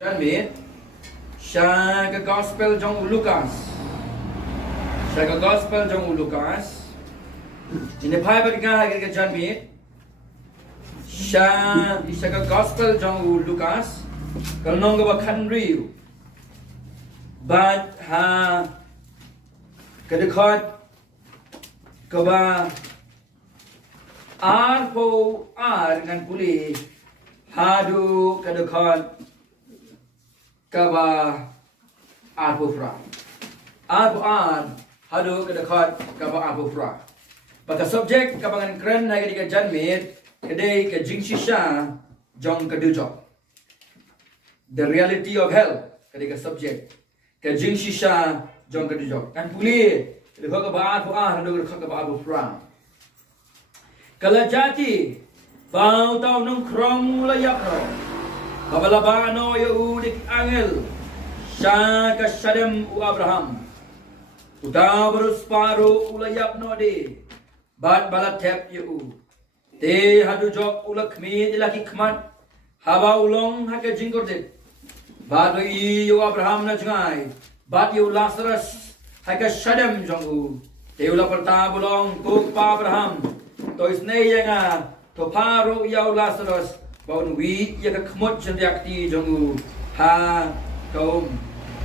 John biết sa cái gospel trong Lucas sa cái gospel trong Lucas ini pai berkah cái John biết sa cái gospel trong Lucas kalau nong cái bakhan riu but ha cái được khot cái ba ar po ar ngan puli hadu cái được khot kaba arpufra hadu kedekat kaba arpufra baka subjek kabangan keren na ketika janmit kedai ke jingshisha jong kedujok the reality of hell ketika subjek ke jingshisha jong kedujok kan puli kedekat kaba hadu kedekat kaba arpufra kala jati bau tau nong krong layak ro Kabalabano Yehudik angel Sya kasyadam u Abraham Uta berus paru ulayap no de Bat balat tep Yehu Te hadu jok ulakmi ilaki kmat Haba ulong hake jingkor de Bat i yu Abraham na jngai Bat yu Lazarus hake syadam jong u Te ula perta bulong tuk pa Abraham To isne yanga To paru yau Lazarus Baun wi ya ka khmot chen yak ti jong u ha kaum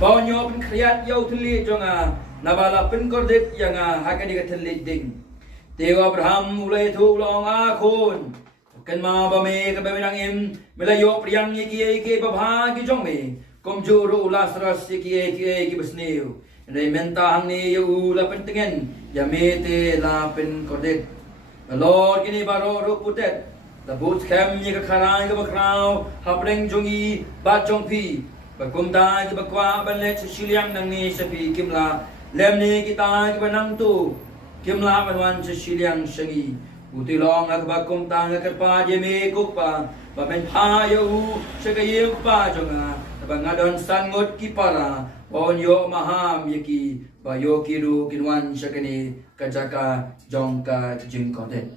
baun yo pen khriat yo thli jong a nabala pen kor det yang a ha ka di ka thli ding Dewa Abraham ulai thu long a khon kan ma ba me ka ba nang im mela yo priang ye ki ba bha ki jong me kom ju ru Lazarus ki besneu nei menta hang ni yo la pen tengen ya me te la pen kor det Lord kini baro ru putet The boat cam như cái khả cái bậc rào học đinh trong y ba trong phi và cùng ta cái bậc qua bên lệ chỉ liang năng ni sẽ bị kim la lem ni kita cái bên năng tu kim la bên wan chỉ liang sengi uti long cái bậc cùng ta cái pa jeme cúc pa và bên pa yêu sẽ cái yêu pa trong à và ngadon san ngot kipara on yo maham yaki và yo kiru kinwan sẽ cái ni kajaka jong ka jing content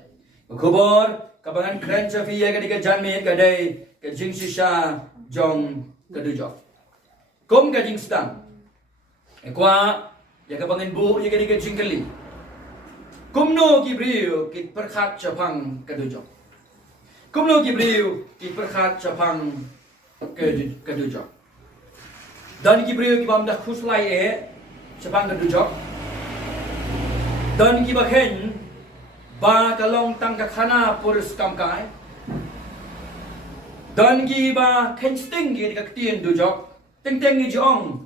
khobor kabangan keren chafiya ketika janmit kadai ke jing shisha jong kedujok kom ka jing stang ekwa ya kabangan bu ya ketika jing keli kumno kibriu kit perkhat chapang kedujok kumno kibriu kit perkhat chapang kedujok dan kibriu kibam dah khuslai chapang kedujok dan kibakhen ba kalong tang kakhana purus kamkai dan gi ba khen sting gi ka tien du jok teng teng gi jong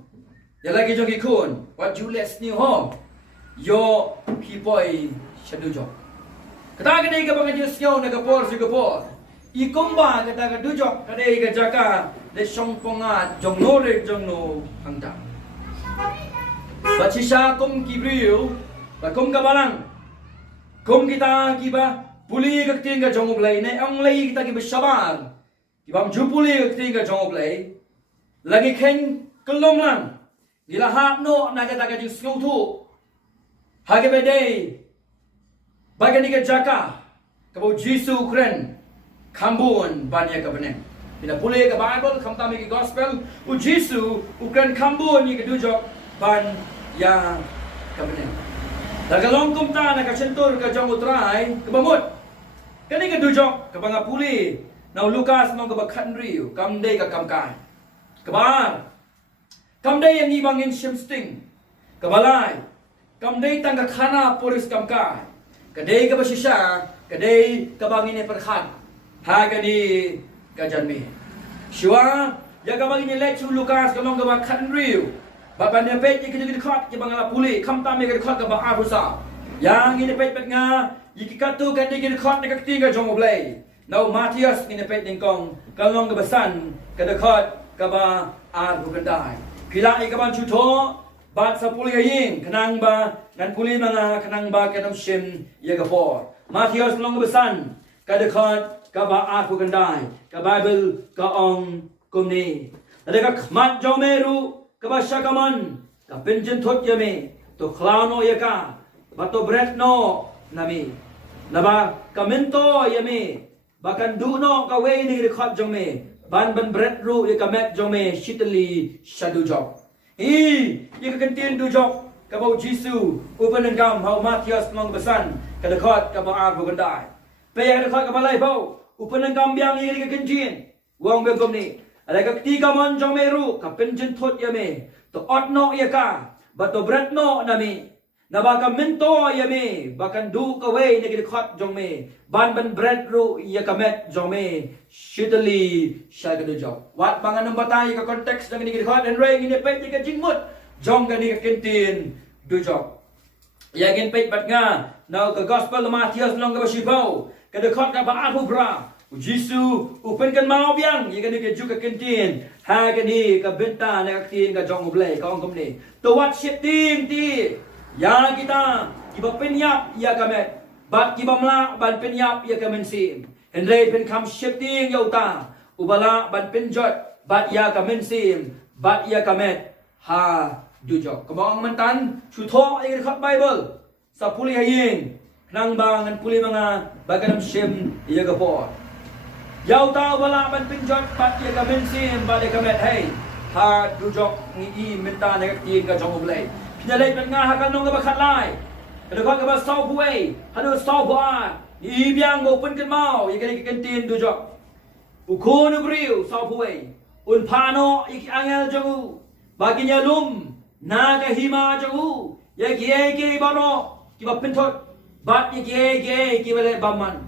ya lagi jong gi khun what you let's new home yo pipoi shadu jok kata ka dei ka bang ji sio na ka por si ka por I komba kata ka du jok ka dei ka jaka de song ponga jong no re jong no hangta ba chi sha kom ki briu ba kom ka balang Kum kita kiba puli ka tinga jong play ne ang lay kita kiba shabar kiba ju puli ka tinga jong play lagi khen kelom lang gila hat no na ka jing sngau thu ha ke bede bagani ka jaka ka bo jisu kren kambun banya ka bene bila puli ka bible kham ta mi ki gospel u jisu u kren kambun ni ka du jok ban ya ka bene Dagalong kumta na kasentur ka jong utray kabamut kani ka dujok ka banga puli na Lucas mong ka bakhan riu kamday ka kamkai kabar kamday yang ibangin shimsting kabalay kamday tang ka khana puris kamkai kaday ka basisya kaday ka bangin ni perkhat ha kani ka janmi shiwa ya ka bangin ni lechu Lucas kalong ka bakhan riu Bapak ni pet yang kita khot ke bangala puli kham tam ke khot ke ba arusa yang ini pet nga ikikatu kan ni khot nak tiga jong oblay now Matias ini pet dingkong kalong ke besan ke khot ke ba ar bukandai kila ikaban chuto bat sa puli ying kenang ba nan puli mga kenang ba ke nam shim ye ke por Matias long ke besan ke khot ke ba ar bukandai ke Bible ke ong kumni ada ka khmat jong meru kabasya kaman kapinjin thot yame to khlano yaka bato bread no nami naba kamento yame bakan du no ka way ni khot jong me ban berat ru ya kamet jome shitali shadu job. Ya kentin du job kabau Jisu upan ngam hau Matias ngong besan kadakot kabau abu gandai. Paya kadakot kabalai bau upan ngam biang ya kentin wong begom ni. Ada ka tiga mon jome ru ka penjen thot ya me to ot no ya ka ba to berat no nami. Na baka minto ya me bakan du ka we ne kadakot jome ban berat ru ya kamet jome shitali shadu job. Wat bangan batai ka konteks dengan ni kadakot dan reng ini pe ka jingmut jong ka ni ka kentin du job. Ya gen pe bat nga now ka gospel Matias long ka basibau kadakot ka ba abu bra Jisu upen kan mau biang ya kan ke juga kentin ha kan ni ka benta na tin ka jong blai ka ong kom ni to wat shifting ti ya kita kiba penyap ya kamet bat kiba mla ban penyap ya kamen sim henry pen kam shifting ya uta ubala ban penjot bat ya kamen sim bat ya kamet ha dujok kabang mentan chu tho ai khat bible sa puli hayin nang bangan puli mga baganam sim ya ka po Yau tahu bala ban pinjot pat ya kamen sim ba de kamet hey ha dujok ni minta nak tin ka jong blai pinalai ban nga ha kan nong ka bakhat lai kada ka ba sau buai hadu sau bua ni biang go pen kan mau ya kan tin dujok ukon briu sau buai un pano ik angel jong baginya lum na ka hima jong ya ge bano ki ba pintot bat ye ge ki bale baman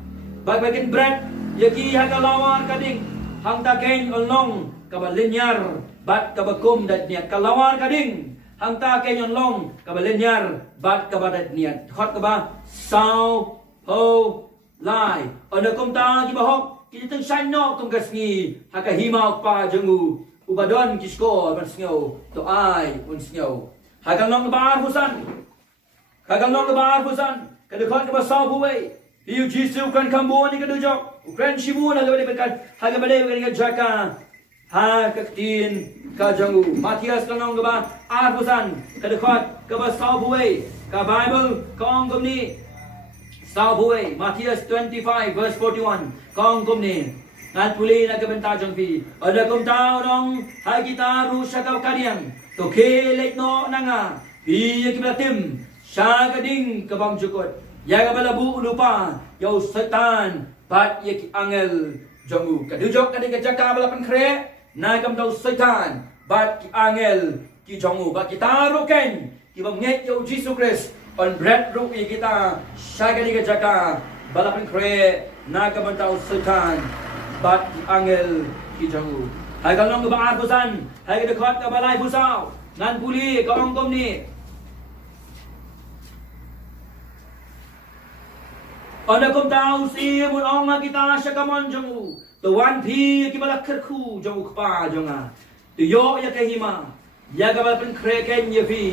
bagian bread Yaki haga lawar kading hang taken olong kaba linear bat kaba kum dat niat kalawar kading hang taken olong kaba linear bat kaba dat niat khot kaba sao ho lai ona kum ta ki bahok ki teng san no kum gasngi haka himau pa jengu ubadon kisko ban sngo to ai un sngo haga long bar husan kada khot kaba sao buai Iu Jisu kan kambuan ni kadujok Ukran shibu na gabali berkat haga balai berkat jaka ha kaktin ka jangu Matias kanong gaba arpusan kadakot gaba saubuai ka Bible kong gumni saubuai Matias 25 verse 41 kong gumni ngan puli na gabenta jong pi ada kum tao dong ha kita rusa ka kariang to kelek no nanga pi kibatim sya gading kabang jukot ya gabala bu lupa yau setan bat ye angel jongu kadujok kading kajaka balapan kre na kam tau setan bat ki angel ki jongu bat kita roken ki bamnget yau Jesus Christ on bread ru kita sagadi kajaka balapan kre na kam tau setan bat ki angel ki jongu hai kalong ba arbusan hai dekot ka balai busau nan puli ka ongkom ni Ana kum tahu si mun ong ma kita syakamon jongu to wan phi ki balak kerku jongu kpa jonga to yo ya ke hima ya ga bal pen kreken ye phi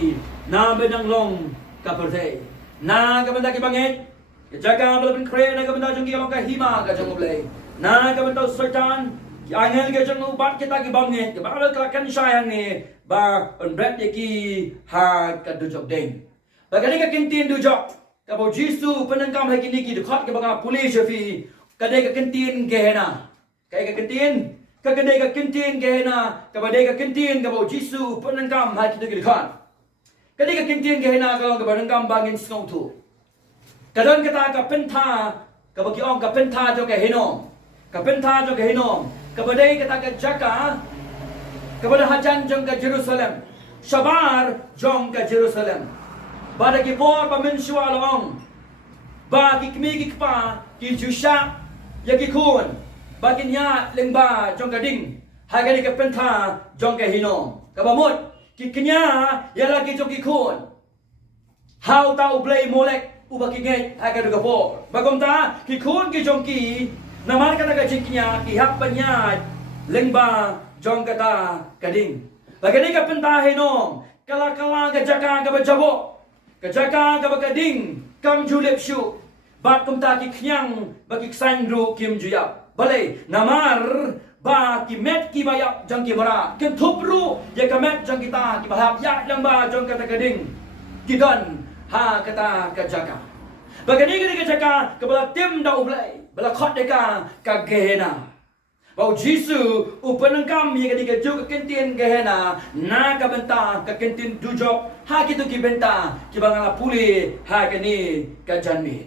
na benang long ka perte na ga benda ki banget ya jaga bal pen kre na ga benda jongi ka hima ka jongu blai na ga benda setan ya angel ke jongu bat kita ki banget ke bal ka kan sayang ni ba on bread ye ki ha ka du job ding ba ka ni ka kintin du job Kabau Jisu penengkam lagi ni ki dekat ke banga polis fi kadai ka kentin gehena kai ka kentin ka kadai ka kentin gehena ka badai ka kentin kabau Jisu penengkam lagi ni ki dekat kadai ka kentin gehena ka penengkam bangin sngau tu kadon kata ka pentha ka bagi ong ka pentha jo ka henom ka badai kata ka jaka ka bada hajan jong ka Jerusalem sabar jong ka Jerusalem Bada ki por pa menshua long ba ki kmi ki pa ki jusha ya ki kun ba ki nya lengba jong ka ding ha ga ni ka pentha jong ka hinom ka ba mot ki knya ya la ki jong ki kun how tau blay molek u ba ki ngai ha ga ka po ba kom ta ki kun ki jong ki naman ka na ka jiknya ki hap pa nya lengba jong ka ta ka ding ba ga ni ka pentha hinom kala ka jaka ka ba jabo Kajaka ka bakading kam julep shu bat kum ta ki khyang bagi sandru kim juya balai namar ba ki met ki bayap jang ki bara ken thupru ye ka met jang kita ki bahap ya lamba jong kata kading kidan ha kata kajaka bagani ka jaka ka bala tim da ublai bala khot de ka gehena Bau Jisu upenengkam ye kadi keju ke kentin gehena na ka benta ke kentin dujok ha kitu ki benta ki bangala puli ha kani ka janmi.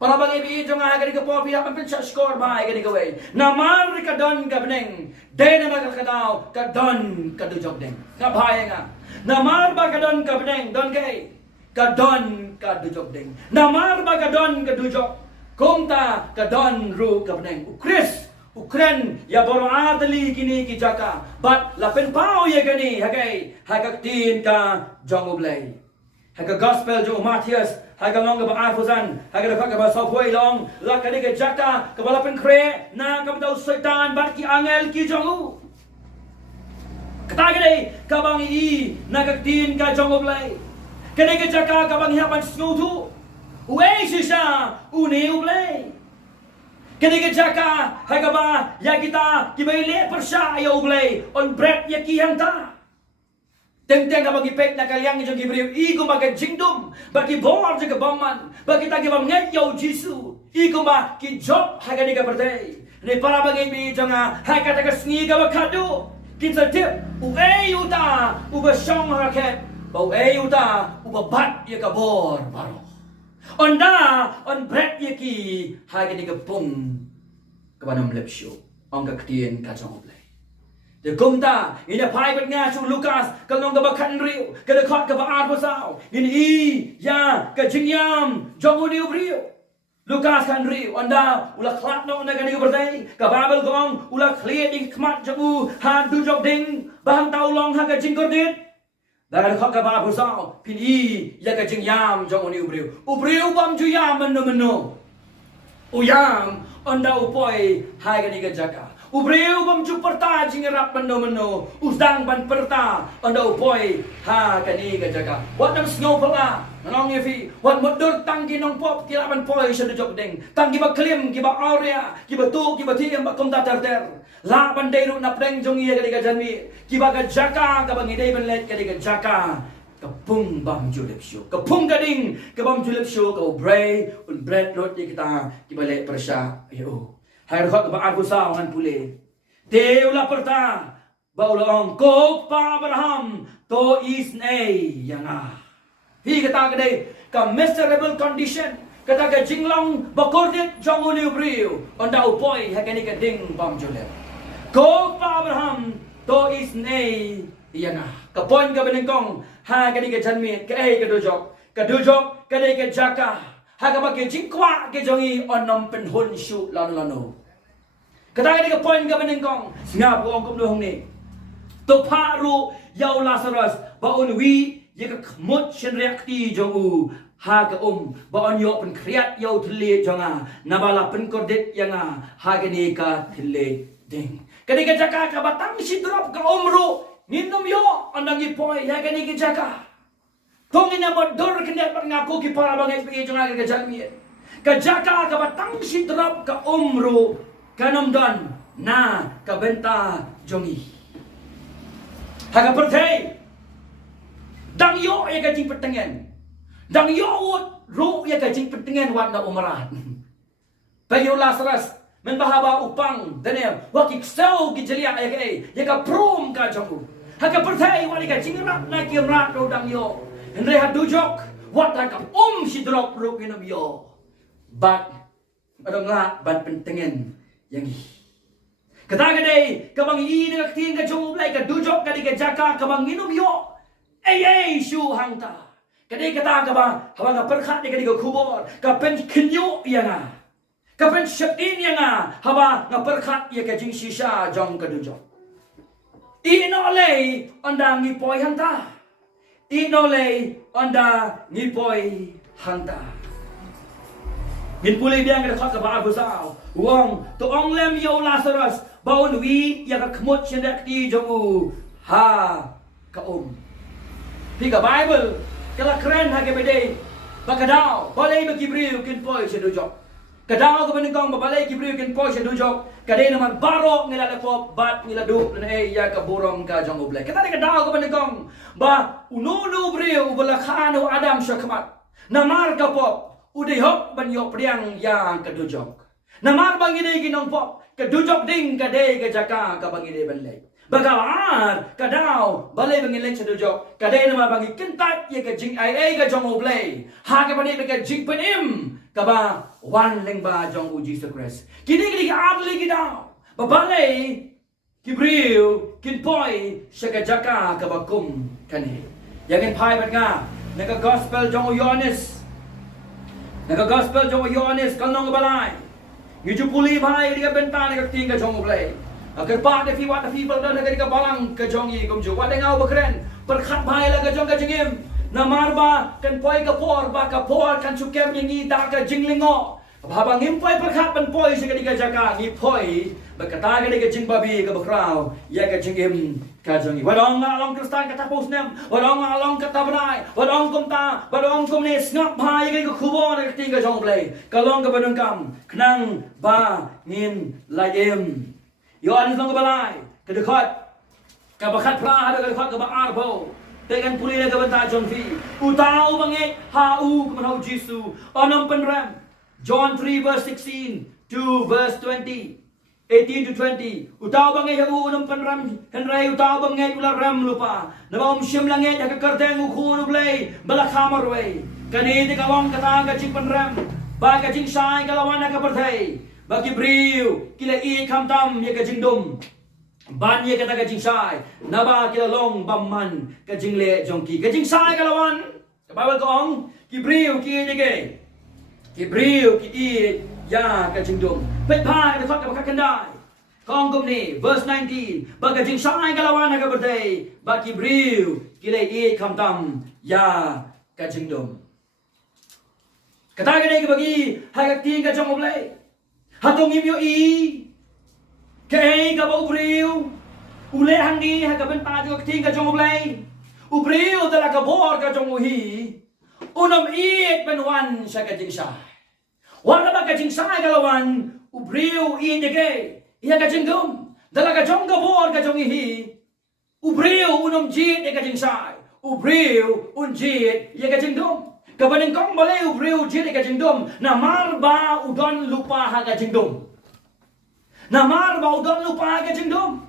Para bang ibi jong ha kadi ke po pihak pen skor bai kadi ke we. Namar ka don ka beneng de na ka kadau ka don ka dujok deng. Ka bhai nga. Namar ba ka don ka beneng don ke ka don ka dujok deng. Namar ba ka don ka dujok komta ka don ru ka beneng. Chris Ukren ya boro atali kini ki jaka but lapen pau ye gani hagai hagak tin ka jong oblay haga gospel jo Matthias haga long ba arfuzan haga ka ba sopoi long la kani ke jaka ka balapen kre na ka tau setan bat ki angel ki jongu kata gani ka bang I nagak tin ka jong oblay kani ke jaka ka bang hapan snutu uei sisa uni oblay kini ke jaka hagaba ya kita kibaile persya ya ublay on bread ya kihanta teng-teng ka bagi pek na kalyang jong gibriu igo maga jingdum bagi bor jaga baman bagi ta gibam nget yo Jisu igo ma ki job hagani ka perday ni para bagi bi jonga hagata ka sngi ka bakadu kita tip uei uta uba shong raket bau ei uta uba bat ya ka bor baro Onda on bread yaki hagani ka pung kabanam lepsyo ang kaktiyen ka jong oblay. De kumta ina pai bat nga su Lucas kalong ka bakan riu kada khot ka ba arbosaw in I ya ka jingyam jong uni ubrio Lucas kan riu onda ula klat no na gani berday ka babel gong ula clear di khmat jabu han du jok ding bahang tau long ha ka jingkor dit Dagan khot ka ba busao pin I ya ka jing yam jong uni ubriu bam ju yam meno uyam onda upoi hai ka ni ka jaka ubriu bam ju perta jing rap meno usdang ban perta onda upoi ha ka ni ka jaka wat nam snow pala nong yefi wat modur tang ki nong pop ki ban poi sha jok ding tang ki ba klim ki ba aurea ki ba tu ki ba thi ba kom ta ter la ban dei ru na preng jong ye ka janmi ki ba ka jaka ka bang idei ban let ka jaka ka pung bam julep show ka pung gading ka bam julep show ka bray un bread lot ye kita ki ba le persya yo hai khot ba arbu sa ngan pule te ula perta ba ula ong kok pa Abraham to is nei yanga hi kata ka dei ka miserable condition kata ka jinglong bakordit jong uni briu onda upoi hakani ka ding bam julep Kok pa Abraham to is nei yana kapon ka benengkong ha kadi ka janmi ka ei ka dujok ka dei ka jaka ha ka ba ke jingkwa ke jongi onom pen hun shu lano kata kadi ka pon ka benengkong singa po ong kum hong ni to paru yau Lazarus ba on wi ye ka khmut chen reakti jongu ha ka ba on yo pen kriat yau thle jonga nabala pen kordet yanga ha kani ka thle ding kani ka jaka ka batang si drop ka umru ninum yo andang ipoi ya kani ka jaka tongin na modor kanya ngaku ki para bang SPE jonga ka jalmi ka jaka ka batang si drop ka umru kanom don na ka benta jongi haga perthai dang yo ya ka jing petengen dang yo wot ru ya ka jing petengen wat na umrat payo Lazarus men bahaba upang Daniel wakik sau ki jelia ya ka prom ka jongu haka perthai wali ka jingrat na ki rat do dang yo henre ha dujok wat ka si drop ru kinam yo but adong la ban pentengen yang kata ka dei ka bang I na tin ka jongu lai ka dujok ka di ka jaka ka bang minum yo ei shu hangta ka dei kata ka ba hawa ka perkhat di ka di ka kubor ka pen kinyo yang kapan syaitin yang haba ngaperkhat ya ka jing sisa jong kadujok inolei onda ngipoi hanta inolei onda ngipoi hanta min pulih dia ngada khot ka ba busau wong to ong lem yo Lazarus baun wi ya ka khmut chendak ti jongu ha ka pi ka Bible kala kren ha ke bede bakadao balai ba Gibril kin poi sedujok kadao ka benengkong babalay Gibril kin po siya dujok kadai naman baro ngila lakop bat ngila du na ya ka burong ka jong oblay kata kadao ka benengkong ba ununo Gibril ubalakano Adam siya kamat namar ka po udihok banyo priang yang kadujok namar bang ginay ginong po kedujok ding kadai ke jaka ka bangile banlay. Bagalar kadaw balay bangileng sa dujok kadai nama bangi kentat ye ka jing ai ka jong oblay. Ha ka bani ka jing penim ka ba wan leng ba jong u Jesus Christ. Kini ka adli gidaw. Babalay kibriu kinpoy sa ka jaka ka bakum kanhi. Yang pai bat nga naga gospel jong Yohanes. Naga gospel jong Yohanes kalnong balay. Ngiju puli bhai di ka benta ni ka tinga jong oblay. Agar pa de fi wat people dan negeri ka balang ka jong i gum jo wat ngau bakren perkhat bhai la ka jong ka jingim na marba kan poi ka por ba ka por kan chukem ngi da ka jinglingo baba ngim poi perkhat pan poi se ka di ka jaka ngi poi ba ka ta ka di ka jing babi ka bakrau ya ka jingim ka jong i wadong along kristan ka tapos nem wadong along ka tabrai wadong kum ta wadong kum ni snap bhai ka khubo na ka tinga jong play kalong ka badung kam knang ba ngin laim Yohanes long balay kedekot kabakat pra ada kedekot ka arbo dengan puli na kabanta John V utau bangi hau kumau Jesu onam penram John 3 verse 16 to verse 20 18 to 20 utau bangi hau onam penram henrai utau bangi ularam lupa nabam syam langit ka karteng ukhun blay balakhamar way kaniti kawang kata ka jing penram ba ka jing sai kalawan ka perthai bagi briu kila i kamtam ye ka jingdum ban ye kata ka jingsai naba kila long bamman ka jingle jongki ka jingsai kalawan kabawal ko ong ki briu ki ye ki briu ki i ya ka jingdum pe pa ka thak ka kandai kong gum ni verse 19 baga jingsai kalawan ka berdai bagi briu kila i kamtam ya ka jingdum kata ka nei bagi hagak ting ka jong oblay hatong imyo i kay ka ba ubriu ule handi ha ka benta jo ting ka jong oblay ubriu dala ka bor ka jong uhi unam i penwan sa ka jingsa wala ba ka jingsa galawan ubriu i ndege iya ka jinggum dala ka jong ka bor ka jong ihi ubriu unam jit ka jingsa ubriu unjit iya ka jinggum kapaning kong balay ubriu jit ka jingdum na marba udon lupa ha ka jingdum na marba udon lupa ha ka jingdum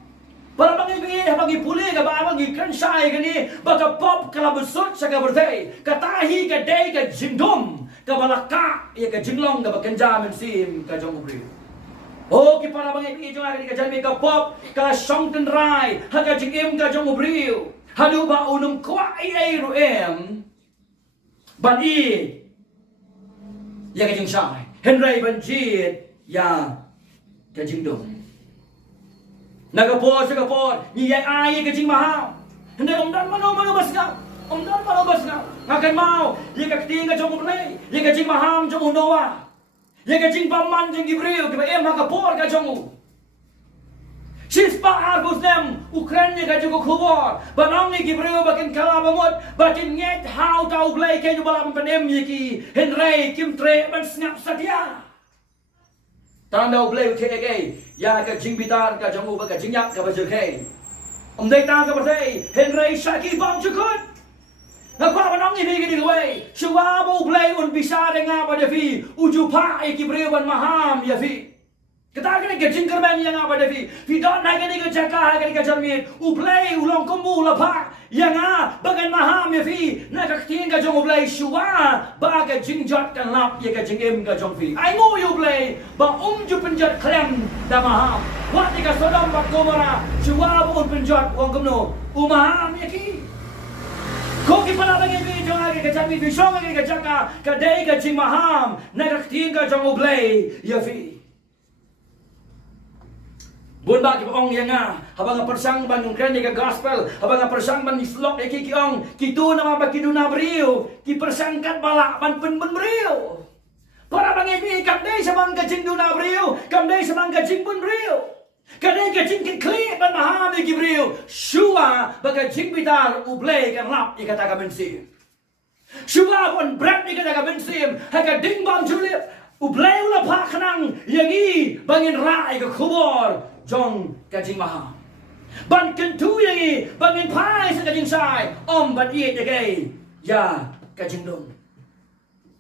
para bagi puli ka ba bagi kansay kani baka pop kalabusot sa kaberte katahi ka day ka jingdum ka balaka ya ka jinglong ka bakenja sim ka jong ubriu oh ki para bagi jong ka jalmi ka pop ka songten rai ha ka jingim ka jong ubriu hadu ba unum kwa ai ruem ban i ya ka jing sai henry ban jit ya ka jing dum nagapor sa kapor ni ya ai ka jing mahal hindi dan mano basga dan mano basga ngakan mau ya ka ting ka jong play ya ka jing maham jong unowa ya ka jing paman jing gibril ka em nagapor ka jong Sispa arbus nem Ukraine ka jugo khubor banong ni gibril bakin kala bamot bakin nget how tau blay ke balam panem yiki henry kimtre ban snap sadia tandau blay ke ya ka jingbitar ka jongu ba ka jingyak ka bajke dai ta ka bate henry shaki bam chukut nakwa banong ni bigi digway shuwa bo blay un bisa denga ba defi uju pa gibril ban maham yafi Kita kena gajing kerban yang apa devi? Tidak naik ni kerjaka hari kerjamir. Uplay ulang kumbu lapa yang bagan maham ya fi. Nak ketian kajong uplay shua baga jingjat kan lap ya kajing em kajong fi. I know you play ba ju penjat klem dah maham. Wat ni kasodam ba komara shua un penjat uang kumno umaham ya ki. Kau kipala lagi fi jong hari kerjamir fi shong hari kerjaka kadai kajing maham. Nak ketian kajong uplay ya fi. Bun bagi ong yang habang persang ban ngren ni gospel habang persang ban islok ki ong kitu nama ba kiduna brio ki persangkat balak ban pen brio para bangi kam dei samang gajing duna brio kam dei samang gajing bun brio kadai gajing ki kli ban maham ki brio shua ba gajing bitar ublay kan lap ikata ka bensin shua pun brak ikata ka bensin ha ka ding bam julip ublay ula pa khanang yangi bangin rai ka khubor Jong kajing maham ban kentu yangi bangin pai sa kajing sai ban iet dagay ya kajing dum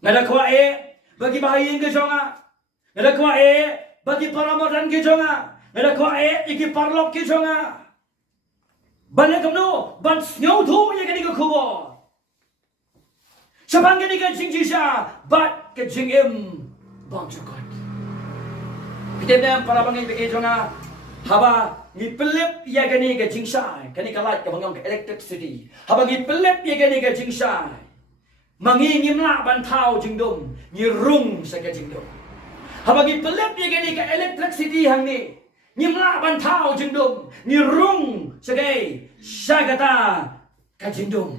ngada kwa bagi bahayin ke jonga ngada kwa bagi para modern kijonga, ada ko iki parlok kijonga. Balik kamno, ban snow thu ye kani ko kubo. Sabang kani ka jingjisha, bat ka jingim bang chukot. Kita na para bangi kijonga, haba ni pelip ye kani ka jingsha, kani ka light ka bangong ka electricity. Haba ni pelip ye kani ka jingsha. Mangi ngimla ban thau jingdom, ni rung sa ka jingdom. Habagi pelip ye gani ka electricity hang ni ngimla ban thau jingdum ni rung sagai sagata ka jingdum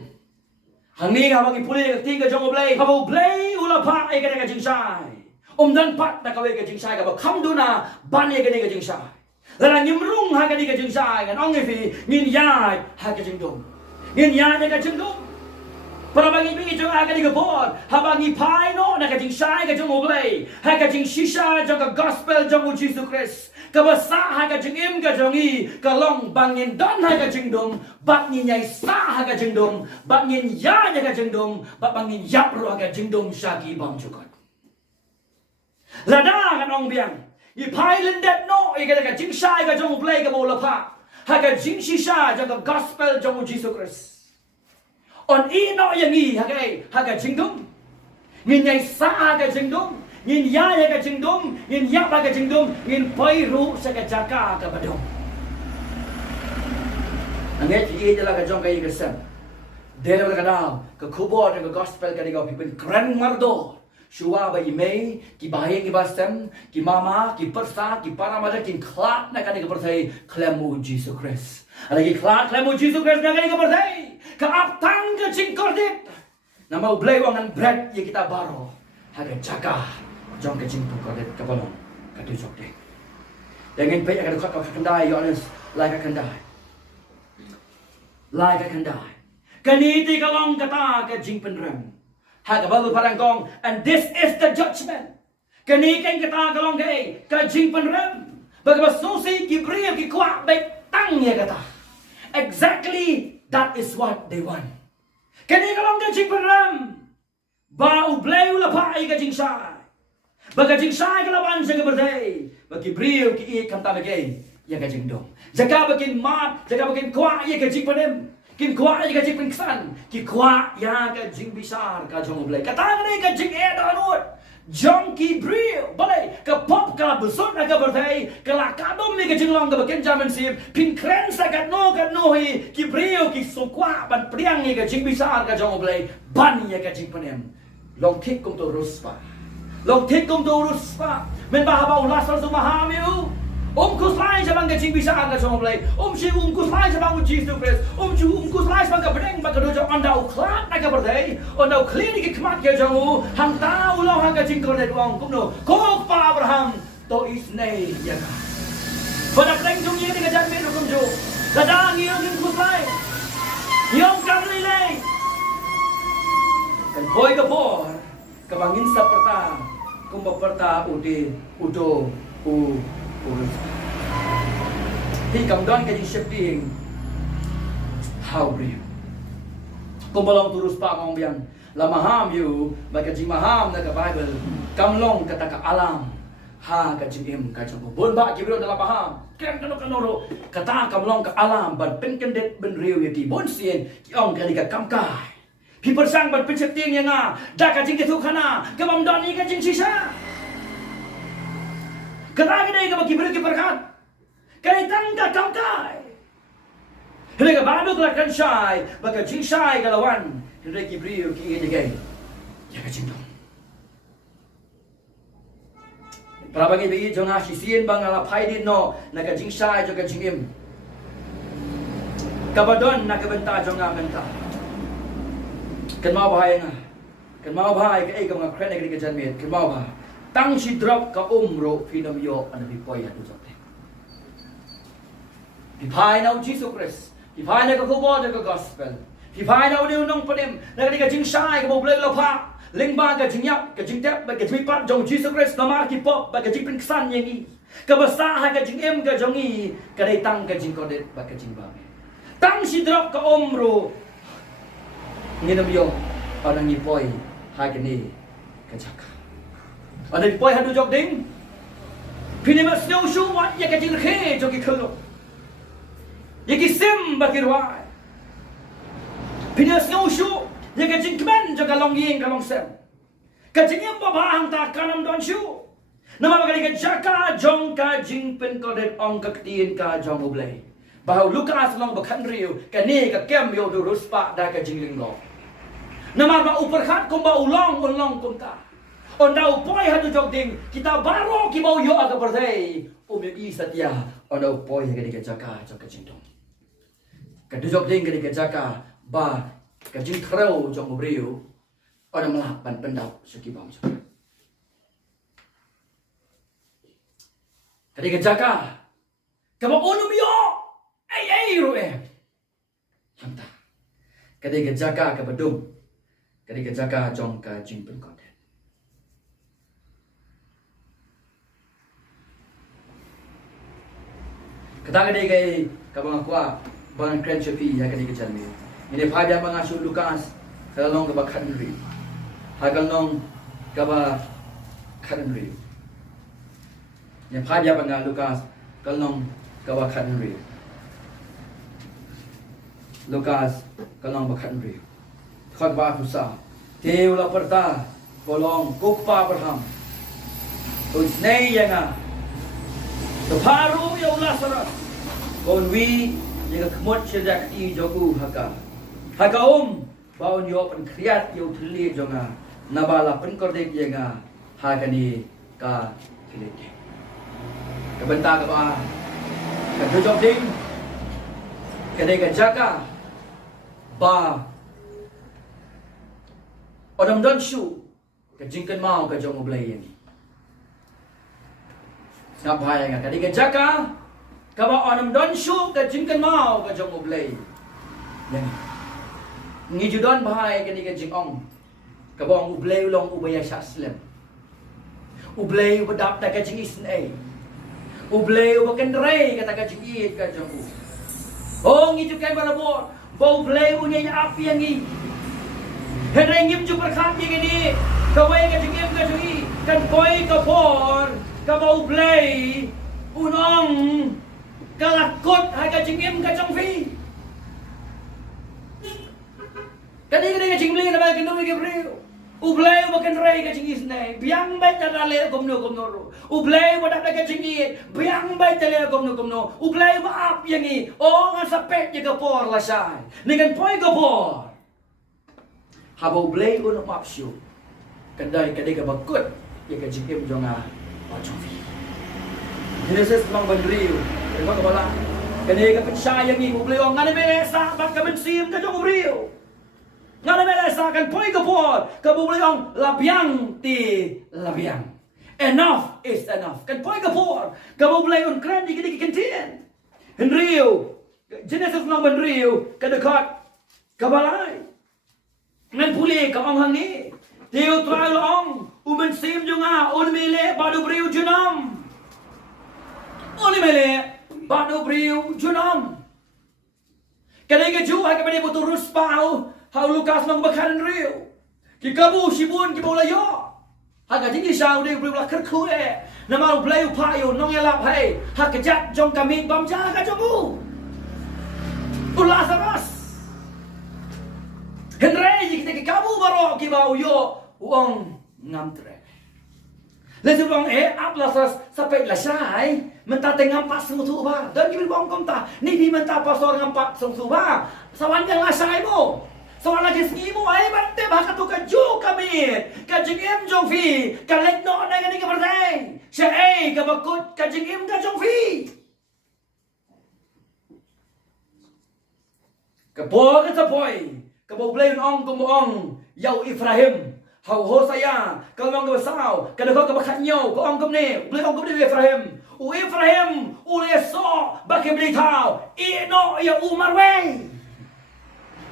hang ni habagi puli ka ting ka jong oblay habu blay ula pa ai ka jingsai dan pat na ka we ka jingsai ka ba kham du na ban ye gani ka jingsai la ngim rung ha gani ka jingsai kan ong fi ngin yai ha ka jingdum ngin yai ka jingdum para bagi bingi jong aga di gabon habangi pai no na ka jing sai ka jong oblay ha ka jing shisha jong ka gospel jong Jesus Christ ka basa ha ka jing im ka jong i ka long bangin don ha ka jing dom bat ni nyai sa ha ka jing dom bat ngin ya ka jing dom bat bangin yap ro ha ka jing dom shaki bang chukot lada kan ong biang i pai lendet no i ka jing sai ka jong oblay ka bola pa ha ka jing shisha jong ka gospel jong Jesus Christ on ino yang i haga jingdum ngin nyai sa haga jingdum ngin ya haga jingdum ngin ya haga jingdum ngin pai ru sa ka jaka ka badong anget i de la ka jong ka i ka sem de la ka dau ka kubo de ka gospel ka di ka pipin kran mardo shuwa ba i mei ki bahe ki basem ki mama ki persa ki para mada ki klat na ka di ka perthai klemu Jesus Christ lagi klat klemu Jesus Christ na ka di ka perthai keaptang ke cingkordit nama ublay wangan bread ye kita baro haga jaga jong ke cingkordit kordit ke bolong ke tujok deh dengan pe akan kau kendai honest like akan dai kaniti kalong kata ke jing penrem haga balu parangkong and this is the judgment kani kan kata kalong ke jing penrem bagaimana susi kibriya ki kuat baik tang ye kata exactly that is what they want. Kani kalong ka jing penram. Ba ublay ula pa ay ka jing sai. Ba ka jing sai ka laban sa kaberde. Ba ki briyo ki ik kam ta bagay. Ya ka jing dong. Jaka bakin mat, jaka bakin kwa ya ka jing penem. Kin kwa ya ka jing pengsan. Ki kwa ya ka jing bisar ka jong ublay. Kata ni ka jing edanut. Jong ki briyo balay ka pop ka busot na ka bertay ka lakadom ni ka jinglong ka bakin jaman sip pin kren sa ka no hi ki briyo ki sukwa ban priang ni ka jing bisar ka jong oblay ban ya ka jing panem long tik kum to ruspa men bahaba ulas so mahamiu kuslai sa bang ka jing bisar ka jong oblay si kuslai sa bang Jesus Christ si kuslai sa bang ka bedeng ba ka dojo onda uklat na ka bertay onda klinik ki kmat ka jong hang tao lo hang ka jing ko net wong kum no ko pa Abraham to is nay ya ka pada pleng jong ye ni ka jan me kum jo dadang yung kuslai yung kamlilay kan boy ka por kabangin sa perta kung perta uti udo Thì cầm đoan cái shifting how real. Kumbalong turus pa mong biyan. Lamaham yu bagajing maham na ka Bible. Kamlong kata ka alam ha kajim kajong bon ba kibro dalam paham. Ken kanoro kata kamlong ka alam ban penkendet ben real yaki bon sien ki ong kali ka kamkai. People sang ban penceting yang nga da kajing ketu khana kabam doni kajing sisa. Kata gede ka kibro ki perkat. Kay tangga kamkai. Hele ka bado ka kanshai, baka jingsai kalawan. Hele ki brio ki igay. Ya ka jingdong. Para bagi bagi jonga sisien bang ala paidin no naka jingsai jo ka jingim. Kabadon nakabenta jonga menta. Kan mau bahaya nga. Kan mau bahaya ka mga kren ka di ka janmet. Kan mau bahaya. Tang si drop ka umro finom yo ana bipoy atu jote. Pipay na Jesus Christ. Pipay na kakubo na gospel. Pipay na uliw nung panim. Nagadi ka jing shy, ka mablay lapa. Lingba ka jing yap, ka jing tep, ka jing pat, jong Jesus Christ na marki pop, ka jing pinksan yang i. Kabasaha ka jing em ka jong i. Kadaitang ka jing kodet, ka jing babi. Tang si drop ka omro. Nginam yo, anang ipoy, hagani, ka jaka. Anang ipoy hadu jok ding. Pinimas nyo shumat ya ka jingkhe jogi khelo. Yaki sim bakirwai. Pinimas nyo shu ya ka jingkmen joga long ying ka long sem. Ka jingim babahang ta kanam don shu. Nama bagay ka jaka jong ka jingpen ko det ong ka tiin ka jong ublay. Bahaw Lukas long bakhan riu ka ni ka kem yo du ruspa da ka jingling lo. Nama ba uperkhat kum ba ulong kum ta. Ondau poi hatu jog ding kita baro ki bau yo aga berdei umyo i satia ondau poi ka di ka jaka jog ka jingdong. Ka du jog ding ka di ka jaka ba ka jing kreu jong ubriu ondau melapan pendau suki bau jaka. Ka di ka jaka ka ba onum yo ai ro Hanta. Ka di ka jaka ka badum. Ka di ka jaka jong ka jingpen ko. Kata kadai kay kabang akwa bang kren chapi ya kadai kejan mi. Ini phaja bang asu Lukas kalong kaba khanri. Hagalong kaba khanri. Ini phaja bang Lukas kalong kaba khanri. Lukas kalong ba khanri. Khot ba husa. Teula perta kolong kupa Abraham. Usnei yanga. Baru ya Lazarus. Kon wi yang kemot sejak i jogu haka. Haka baun yo pen kriat yo thli jonga. Nabala pen kordek yenga haka ni ka thli. Ka benta ka ba. Ka jog ding. Ka de ka jaka ba. Odam don shu ka jingkan mau ka jong oblay yang. Ngap bahaya nga kadi ka jaka kaba onam don shu ka jingkan mau ka jong ublay yang ngi judon bahaya kadi ka jingong kaba ong ublay long ubaya saslam ublay ubadap ta ka jing isnay ublay ubakan ray kata ka jing it ka jong u oh ngi jukai barabor ba ublay unya api yang ngi henay ngim ju perkham yang ini kawai ka jing ka jing kan koi ka por kabau blay unong kalakot hai ka jingim ka trong phi kadi ka jing blay na ba kinu ke brio ublay bakan ray ka jingis nei biang bai ta dale komno ro ublay ba da ka jingi biang bai ta le komno ublay ba ap yangi o nga sapet ye ka por la sai ningan poi ka por habau blay uno map shu kadai ka bakut ye ka jingim jonga Wajovi. Genesis mang bandriu. Kau kepala. Kene ka pensaya ngi mo bleo ngane melesa bak ka mensim ka jong brio. Ngane melesa kan poi ka por ka mo bleo labiang ti labiang. Enough is enough. Kan poi ka por ka mo bleo kran di kini kentien. Henrio. Genesis mang bandriu ka dekat kabalai. Ngan puli ka ong hangi. Teo trai long uben sim junga on mele badu briu junam. On mele badu briu junam. Kadai ke ju ha kadai botu ruspau ha Lukas long bakhan riu. Ki kabu shibun ki bola yo. Ha ka jingi shau de briu la khar khu e. Nama bleu pa yo nong ya lap hai. Ha ka jat jong kaming bam ja ka jomu. Lazarus. Henry kita kamu baru kibau yo uang ngamtre. Lepas uang up Lazarus sampai lasai mentah ngampak semua ba. Dan kita uang komta ni di mentah pasor ngampak semua ba. Sawan yang lasai mo. Sawan lagi segi mo ai bante ba ka tu ka ju kami. Ka jingim jong fi. Ka let no na ngani ka berdai. Sya ai ka bakut ka jingim ka jong fi. Ka po ka sapoi. Kabau blay ong kumong yau Ibrahim hau Hosea kalong ka sao kada ko ka bakhanyo ko ong kumne blay ong kumne Ibrahim ule so bakhe blay tao ino ya umarwe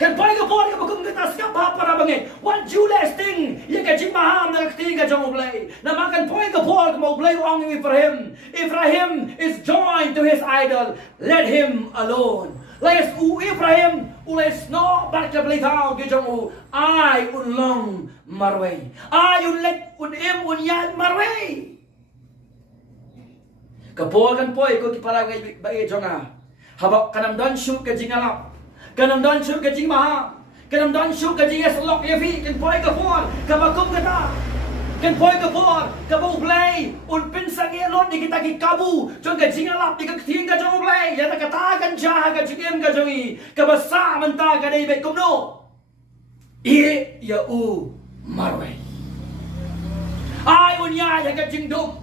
kan pai ka por ka bakum ka taska pa para bangi what you lasting ye ka jing maham na kti ka jong blay na makan pai ka por ka mo blay ong Ibrahim is joined to his idol, let him alone. Lais u Ibrahim ules no barka blitao gejong u ai un long marway ai un let un im un yad marway Kapo kan poi ko kipala bai jonga. Habak kanam don shu ka jingalap. Kanam don shu ka jingmaha. Kanam don shu ka jingeslok yafi kan poi kapo kabakum kata. Kan poi kapor kabu play un pinsang elon di kita ki kabu jong ka jingalap di ka ting ka jong play ya ta kata kan jah ka jingem ka jongi ka basa menta ka dei be kumno I ya u marwe ai un ya ka jingdom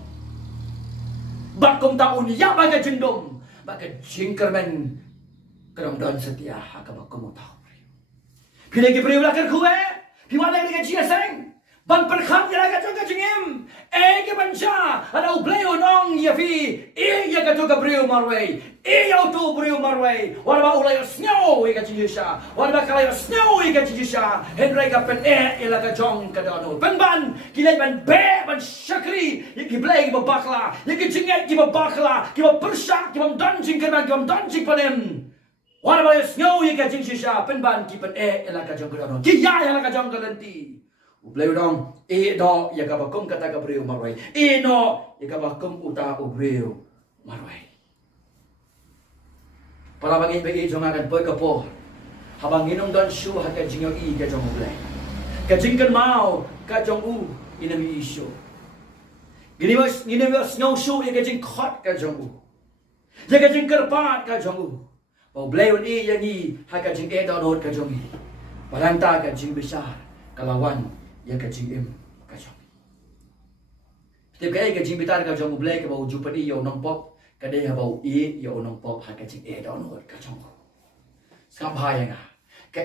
bak kum ta un ya ba ka jingdom ba ka jingkermen kedom don setia ka ba kum ta pile ki priu la ker khuwe piwala ni ka chia seng ban perkhat ya ka jong ka jingem ke bancha ada ublay onong ya fi ya ka to ka priu marwe ya to priu marwe war ba ulay snow ka jingisha war ba kalay snow ka jingisha henry ka pen ila ka jong ka dono ban ban kilay ban be ban shakri ki blay ba bakla ki jinget ki ba bakla ki ba persha ki ba donjing ka ban ki ba donjing panem war ba snow ka jingisha pen ban ki pen ila ka jong ka dono ki ya ila ka jong ka lenti Ublay dong, no ya kabakum kata kabriu marway. No ya kabakum uta ubriu marway. Para bagi bagi jong akan poi kapo. Habang inong don shu ha ka jingyo I ka jong ublay. Ka jingkan mau ka jong u inami isyo. Gini mas snow shu ya ka jing khot ka jong u. Ya ka jing kerpat ka jong u. Ublay un yang I ha ka jing don ka jong I. Balanta ka jing besar kalawan ya ka jingim ka jong. Setiap kali ka jing bitar ka jong ublay ka bau jupadi yo nong pop ka dei ha bau I yo nong pop ha ka jing don ka jong. Skap ha yang ka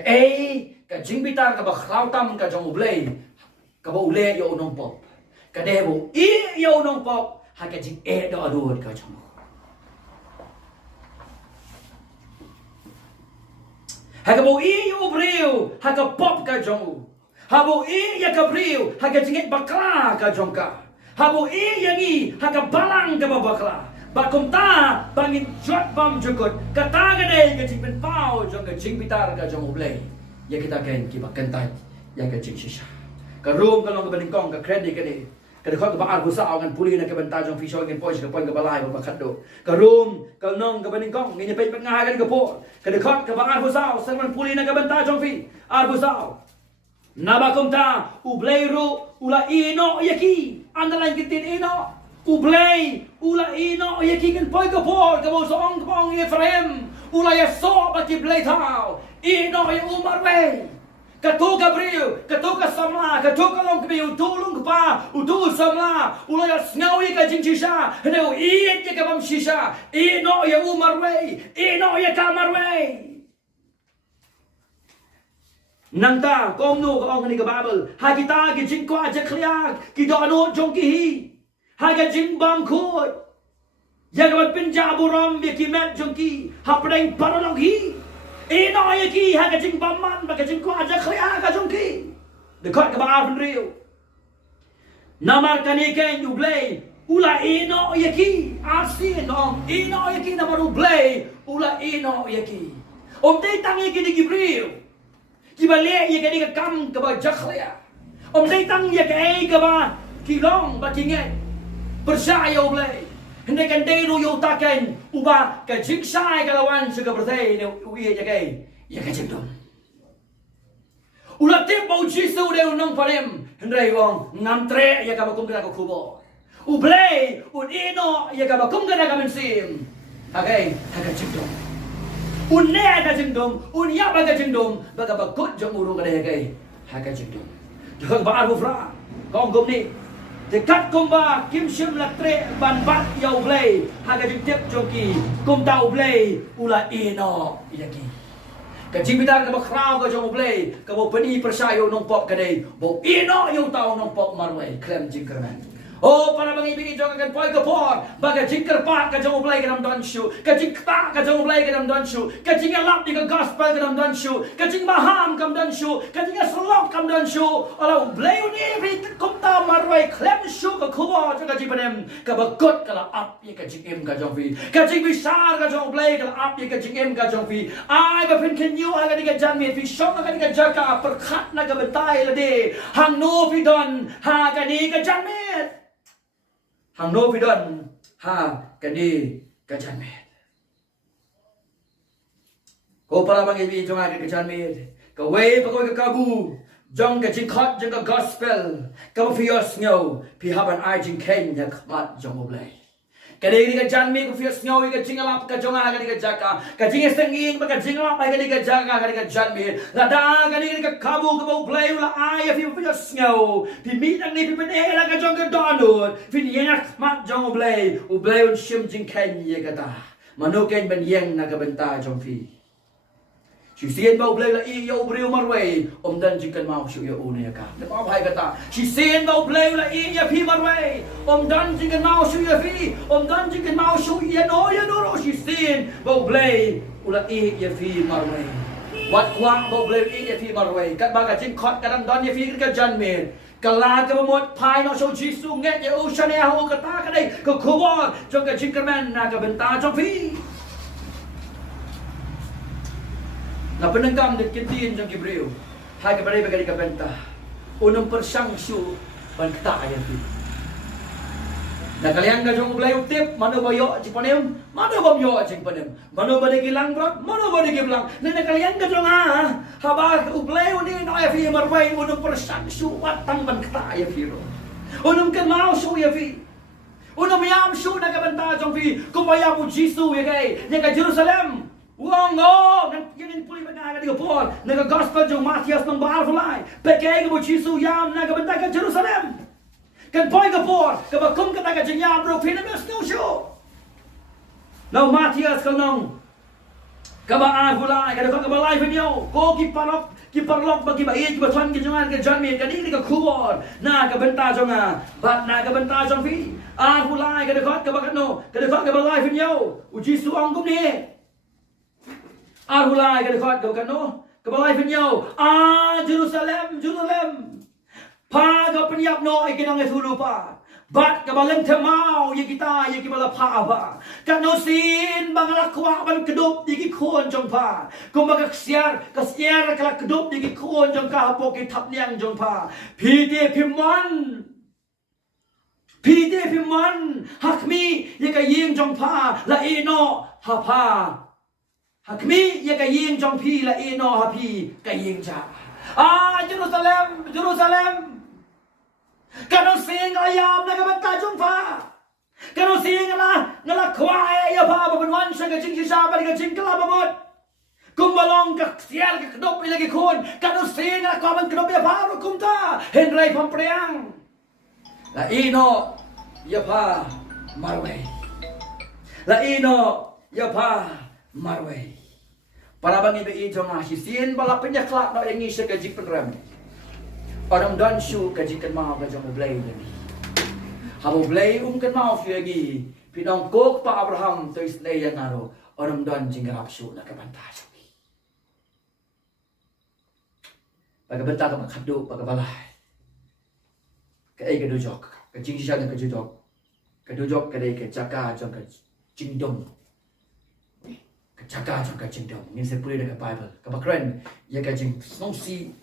ka jing bitar ka ba khrautam ka jong ublay ka bau le yo nong pop ka dei bau I yo nong pop ha ka jing don ka jong. Ha ka bau I yo breu ha ka pop ka jong. Habo ya ka priu ha ka jinget bakla ka jongka. Habo yang I ha ka balang ka bakla. Bakum ta bangin jot bam jukut. Kata ka dei ka jing pen pau jong ka jing bitar ka jong ublay. Ya kita ken ki bakentai ya ka jing shisha. Ka room ka long ka beningkong ka credit ka dei. Ka dekhot ka ba ar busa awan puli na ka benta jong fisho ngen pois ka poin ka balai ba khaddo. Ka room ka nong ka beningkong ngi pe nga ka ka po. Ka dekhot ka ba ar busa sa man puli na ka benta jong fi. Ar busa Nabakum ta ublay ru ula ino yaki andalan kitin ino ublay ula ino yaki kan poi ka por ka mo song pong Efraim ula ya so ba ki blay tao ino ya umarwe katu ka briu katu ka samla katu ka long kbi utulung pa utul samla ula ya snawi ka jinchisha ne I ya ka bam shisha ino ya umarwe ino ya kamarwe Nanta komno ka ong ni ka Bible ha kita ki jing kwa je khliak ki dono jong ki hi ha ka jing bam khoi ya ka pinja buram ye ki met jong ki ha preng parolong hi no ye ki ha ka jing bam man ba ka jing kwa je khliak ka jong ki de khot ka ba pen riu namar kani ken you blay ula no ye ki asi no ye ki namar blay ula no ye ki te tang ye ki di gibril Kiba le ye ka di ka kam ka ba jakhlia. Dei tang ye ka ba kilong ba kinge. Persaya ublay. Hende kan dei ru yo taken uba ka jingsai ka lawan sa ka berthei ne uye ye ka jingdom. Ula tempo jisu de unong palem. Hende wong ngam tre ye ka ba kum ka kubo. Ublay ino ye ka ba kum ka mensim. Ha ka jingdom. Unne ka jingdom, unya ba ka jingdom, ba ka ba kut jong urung ka dei ha ka jingdom. Jong ba ar fra, kong gom ni. Dekat kum ba kim shim la tre ban bat ya ublay, ha ka jing tep jong ki, kum ta ublay ula ino yaki. Ka jing bitar ka ba khrau ka jong ublay, ka bo pani persayo nong pop ka dei, bo ino yung tao nong pop marway, klem jing kerman. Oh, para mangibig jong kan poi ka por, baga jingker pat ka jong ublay ka nam don shu, ka jingta ka jong ublay ka nam don shu, ka jingalap di ka gospel ka nam don shu, ka jing maham kam don shu, ka jing slok kam don shu, ala ublay ni ri kumta marway klem shu ka kubo ka jipanem, ka bagot ka la up ye ka jingim ka jong fi, ka jing bisar ka jong ublay ka la up ye ka jingim ka jong fi, ai ba pin ken you aga di ka janmi fi shong aga di ka jaka perkhat na ka betay la de, hang no fi don ha ka ni ka janmi. Hang no vidon ha kadi kajan met. Ko para bang ibi jong aga kajan met. Ka wei pa ko ka kabu. Jong ka jing khot jong ka gospel. Ka fios ngau pi haban ai jing ken ya khmat jong oblai. Kadai ka jan me ka fios ngau ka jing alap ka jong aga ka jaka. Ka jing stenging pa ka jing alap ka ka jaka ka jan me. La da ka ka kabu ka oblai la ai fi fios ngau. Pi mi nang ni pi pen la ka jong ka donut. Fi ni ya khmat jong oblai. Oblai un shim jing ken ya ka ta. Manu ken ben yeng na ka benta jong fi. She seen bao play la i yo bril marway dan jikan mau shu yo une ka ne ba bhai kata she seen bao play la i ya phi marway dan jikan mau shu yo phi dan jikan mau shu ya no she seen bao play ula i ya phi marway wat kwang bao play i ya phi marway kat ba ka jing khot ka dan ya phi ka jan men ka la ka mot phai no shu jisu nge ya o shane ho ka ta ka dai ka khobor jong ka jikan man na ka benta jong phi. Na penengkam de kitin jong Gibril. Hai ka bare bagari ka benta. Unang persang syu ban kta ya ti. Na kalian ka jong ulay utip mano ba yo ci panem? Mano ba yo ci panem? Mano ba de gilang bro? Mano ba de gilang? Na kalian ka jong haba ulay uni no ya fi marway unang persang syu watang ban kta ya fi ro. Unang kan mau syu ya fi. Unang mayam syu na ka benta jong fi. Kumaya mo Jisu ya kay. Ya ka Jerusalem. Wong yan puli ba nga ka Paul naga gospel jong Matias ng baal fulay pekay ka mo Jisu yam naga bantay ka Jerusalem kan poy ka por ka bakum ka taga jenya bro pinamas no show now Matias ka nong ka baal fulay ka ka balay vinyo ko ki parlok bagi ba ki batwan ki jongan ka janmi ka ni ka kubor na ka banta jong bat na ka banta jong fi fulay ka ka bakano ka balay vinyo u Jisu ang gumni Arhulai ka dekat ka no kabalay pinyo Jerusalem pa ka penyap no ikinang ithulu pa bat kabalem temau ye kita ye kibala pa ba kano sin bangala kwa ban kedup di khon jong pa kumbaga kasiar kala kedup di khon jong ka hapo ki thap niang jong pa pide pimman hakmi ye ka ying jong pa la ino ha pa Hakmi ya ka ying jong pi la ino ha pi ka ying cha. Jerusalem. Kano sing ayam na ka banta jong pa. Kano sing ngala kwae ya pa ban wan sa ka jing sa ba ka jing kala babot. Kumbalong ka sial ka kedop lagi kon. Kano sing la kwa ban kedop ya pa ro kumta. Henry pampreang. La ino ya pa marway. La ino ya pa marway. Para bang ibi jong sisin bala penyaklak no yang isa kajik penram. Orang dan syu kajik kan mau ka jong blay ni. Habo blay kan mau syu lagi. Pinong kok pa Abraham to isnay yang aro. Orang dan jingarap syu na kabantas. Pagabenta ka makado pagabalay. Kay kadujok, kajing siya na kadujok. Kadujok kadai ka jaka jong ka jingdom. Jaga jong ka jingdom ni saya pulih dengan Bible kabakren ya ka jing songsi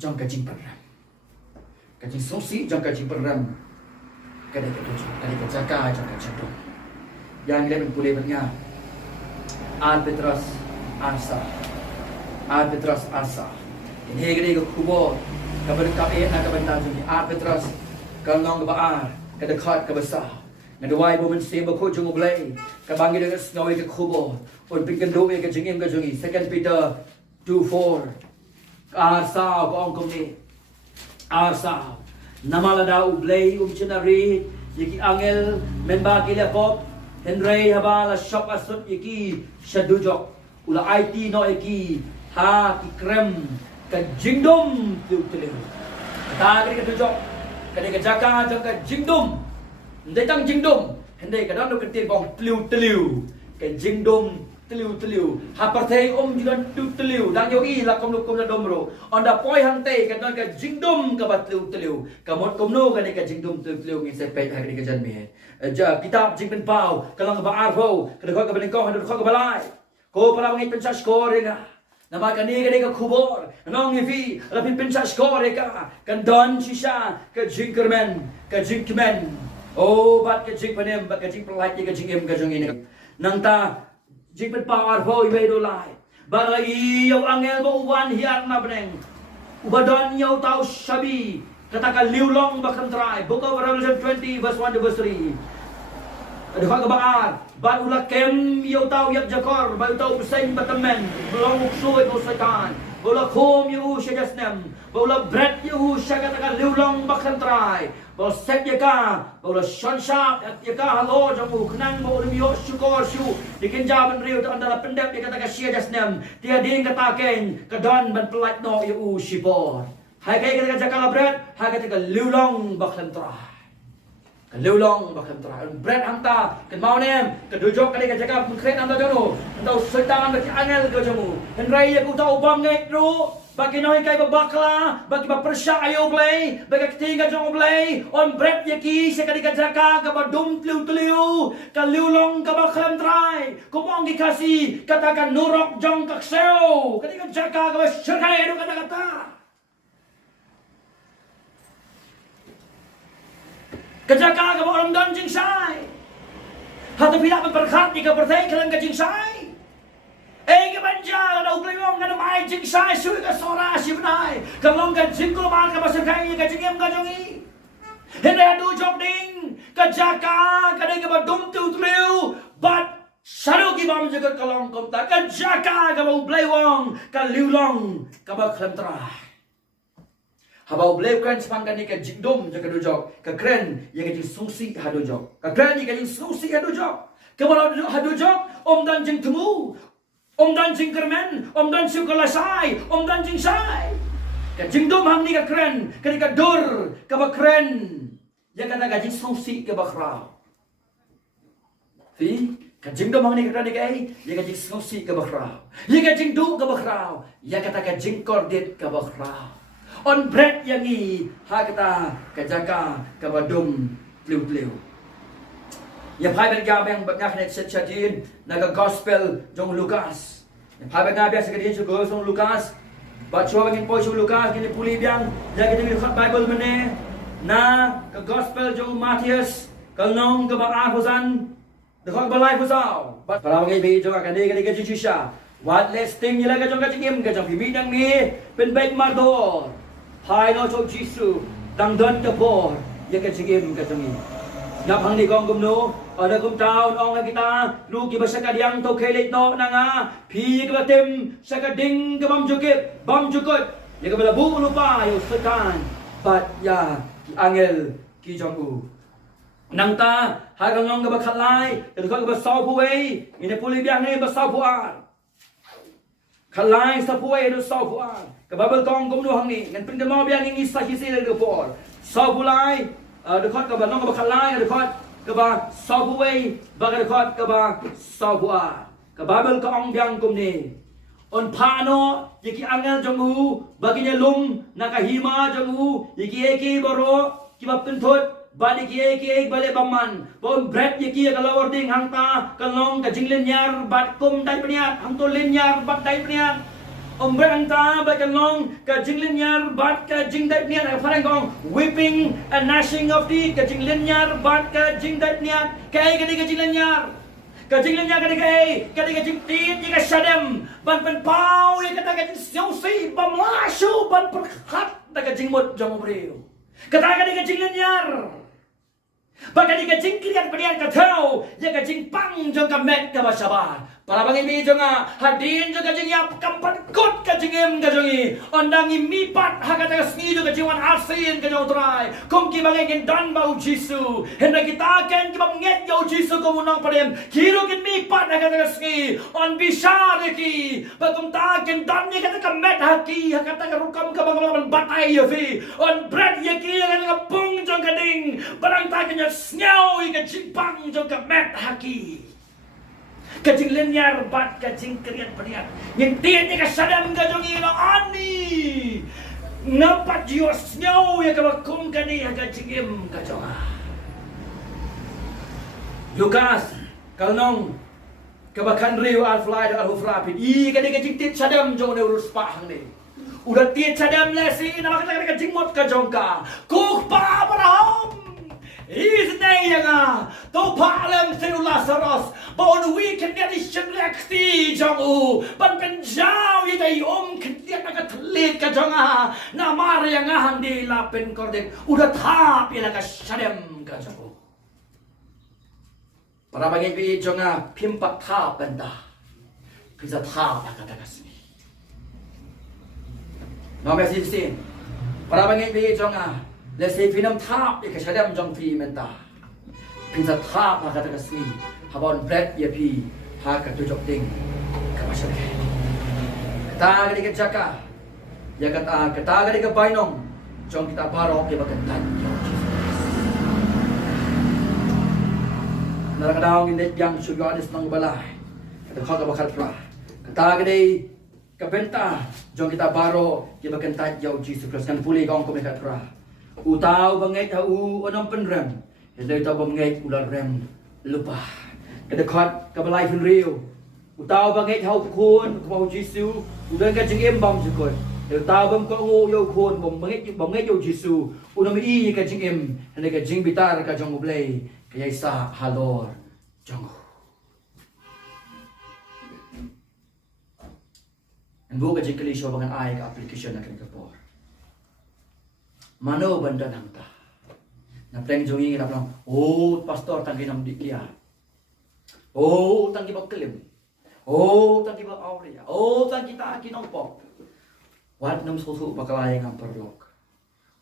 jong ka jing peram ka jing songsi jong ka jing peram kadai ka jong kadai ka jaga jong ka jingdom yang lebih pulih banyak Petrus Arsa ini kadai ka kubo kabar ka na ka banta jong Petrus kalong ka baar ka dekat ka besar Nadaway mo man siya bako jung oblay. Kabangi na ngawi ka kubo. On pikandoy ka jingim ka jungi. 2 Peter 2:4. Arsaw ko ang kumni. Arsaw. Namala daw oblay chinari. Yiki angel memba kilapop. Henry habala shop asot yiki shadujok. Ula IT no yiki ha kikrem ka jingdom tutulim. Katagri ka dujok. Kani ka jaka jang ka jingdom. Ndai tang jingdom hendai kadang do ketir bong teliu ke jingdom teliu ha parthei jidan teliu dang yo i la kom na domro onda poi hang te kadang ka jingdom ka bat teliu kamot komno ka ka jingdom teliu ngi se pe ha ka jan me ja kitab jing pen pau kalang ba arvo kadang ka benengkong hadu ka balai ko para ngi pensas ko renga nama kani ka kubor nong ifi la pin pensas ko reka kan don shisha ka jingkermen Oh, bat ka jing panem, bat ka jing pelait ka jing em ka jong ini. Nang ta jing pen power ho iwe do lai. Ba iyo angel bo wan hiat na beneng. Ubadon yo tau shabi. Katakan liulong bakam try. Book of Revelation 20 verse 1 to verse 3. Ada kau kebaar, bat ulah kem yo tau yak jakor, bat tau pesaing batamen, belong suai ko setan, bola kom yo syajasnem, bola bread yo syagatakan liulong bakam try, bola set yaka, bola shon sharp yaka halo jamu kenang bola yo syukor syu, dikin jaban riu tu antara pendek dikatakan syajasnem, dia ding kataken kedon ban pelat no yo syibor. Hai kai katakan jakala bread, hai katakan liulong bakam try. Lưu long và khẩn trai bread hanta kan mau nem kan dojok kali ka jaga mungkret anda jono entau setan bagi angel ke jamu henrai aku tau bang ngekru bagi noi kai babakla bagi bapersya ayo blay bagi ketingga jong blay on bread yaki sekali ka jaga ka badum tliu ka liu long ka bakhlem trai ko mong dikasih katakan nurok jong kakseo kali ka jaga ka syarkai do kata-kata Kejaga ke orang dan jing sai. Hata tidak berberkat jika bertanya kalian ke jing sai. Ke banja ada ublengong ada mai jing sai sui ke sora si benai. Kalau ke jing kulman ke pasir kai ke jing em ke jongi. Hendak adu job ding kejaga ke ding ke badum tu tliu bat saru ki bam jaga kalong komta kejaga ke ublengong ke liulong ke baklem terah. Habau bleu kren sepangkan ni ke jingdom jaga dojok ke kren yang ke sungsi hadojok ke kren yang ke sungsi hadojok ke balau hadojok om dan jing temu om dan jing kermen om dan sukalasai om dan jing sai ke jingdom hang ni ke kren ke dur ke bakren yang kata gaji sungsi ke bakrau fi ke jingdom hang ni ke kren ni ke yang ke sungsi ke bakrau yang ke jingdu ke bakrau yang kata ke jingkordit ke bakrau on bread yang ni ha kata kejaga ke badum pliu-pliu. Ya pai ben ga beng ngak net set chatin naga gospel jong Lukas. Ya pai ben ga biasa kedin juga jong Lukas. Baca bangin poi jong Lukas gini puli biang ya kita ni Bible mene na ke gospel jong Matius kalnong ke ba Huzan de khok balai fusau. Para bangin bi jong akan ni ke Jisha. What less thing yela ke jong ka jingim ke jong bi dang ni pen baik mardo. Hai no cho Jisu dang don ke por ya ke jingim ke jong ni. Ngap hang ni gong gum no ada gum taun ong kita lu ki basa ka diang to khelet no nanga phi ke batem sa ka ding ke bam jukut ya ke bala bu lupa yo setan bat ya ki angel ki jong u nang ta ha ka ngong ke ba khalai ke ko ke ba sau pu ei ine puli biang ne ba sau pu ar khalai sa pu ei do sau pu ar ke babel kong gum no hang ni ngan pin ke mau biang ngi sa ki si le de por sau pu lai dekat ke ba nong ke ba khalai dekat ke ba sau pu ei ba dekat ke ba sau pu ar ke babel kong biang kum ni on pano yiki angel jong u baginya lum nakahima jong u yiki eki boro ki ba pentut balik ye balik baman bon bread ye ki kalau ording hangta kalong ka jinglen yar bat kum dai pniat hang to len yar bat dai pniat ombre hangta ba kalong ka jinglen yar bat ka jing dai pniat farang gong weeping and gnashing of teeth ka jinglen yar bat ka jing dai pniat kai ka jinglen yar ka jinglen yar ka jing teeth ye ka shadem ban pen pau ye ka jing siau si bam lashu ban perkhat da ka jing mot jong breu kata ka jinglen yar Baka di kajing kriat penian katau, ya kajing pang jong kamet ka basaba. Para bangin mi jonga hadin jong kajing yap kampan kot kajing em kajongi. Ondangi mipat hakata sni jong kajing wan asin kajong try. Kong ki bangin kin dan bau Jisu. Hendak kita akan ki banget yo Jisu ko munang padem. Kiro kin mipat hakata sni on bisar ki. Bagum ta kin dan ni kata kamet haki hakata rukam ka banglaman batai yo fi. On bread ye ki kan pung jong kading. Barang ta kin snow ikan cipang juga met haki kacing lenyar bat kacing kriat peniat ngintian ka sadam ka jong ilo ani napat jiwa snow ya ka bakung kani ka cingim ka jong Lukas kalnong kebakan riu al fly al hufrapid I kani ka jingtit sadam jong ne urus pahang ni udah tiet sadam lesi nama kata ka jingmot ka jong ka kuk pa barahom His name to Palem through Lazarus. But on we can get his shelexti Jongu. But Benjao is a can get like a late Kajonga. Namaria Handi Lapin Corded. Uda tap like a shadem Kajongo. Para bagi pi jonga pimpak tap benda. Pizza tap kata kasih. Nomor 16. Para bagi pi jonga lesi pinam tap ke shadam jong pi menta. Pizza tap kata kasih. Habon bread ya pi ha ka tujuk ting ka masyarakat. Kata gadi ke jaka. Ya kata gadi ke bainong jong kita barok ke bagentan. Kadang-kadang ini yang sudah ada senang balai. Kita kau bakal pula. Kata gede kebenta jom kita baro kita kentat jauh Yesus Kristus kan pulih kau mereka pula. Utau bangai tahu onam penrem. Jadi tahu bangai ular rem lupa. Kita kau kebalai pun real. Utau bangai tahu kun kau Yesus udah kan jengem bom jukut. Kita tahu bom kau yo kun bom bangai yo Yesus. Unam i kan jengem. Hendak kan jeng bitar kan jong boleh. Kaya isa halor jonggo. Ang buka jikali siya bangan ay ka application na kanikapor. Mano banda nang ta. Napeng jongi nga naplang, oh pastor tanggi nam dikia. Oh tanggi ba kelim. Oh tanggi ba aurea. Oh tanggi ta kinongpok. Wat nam susu pakalay nga perlok.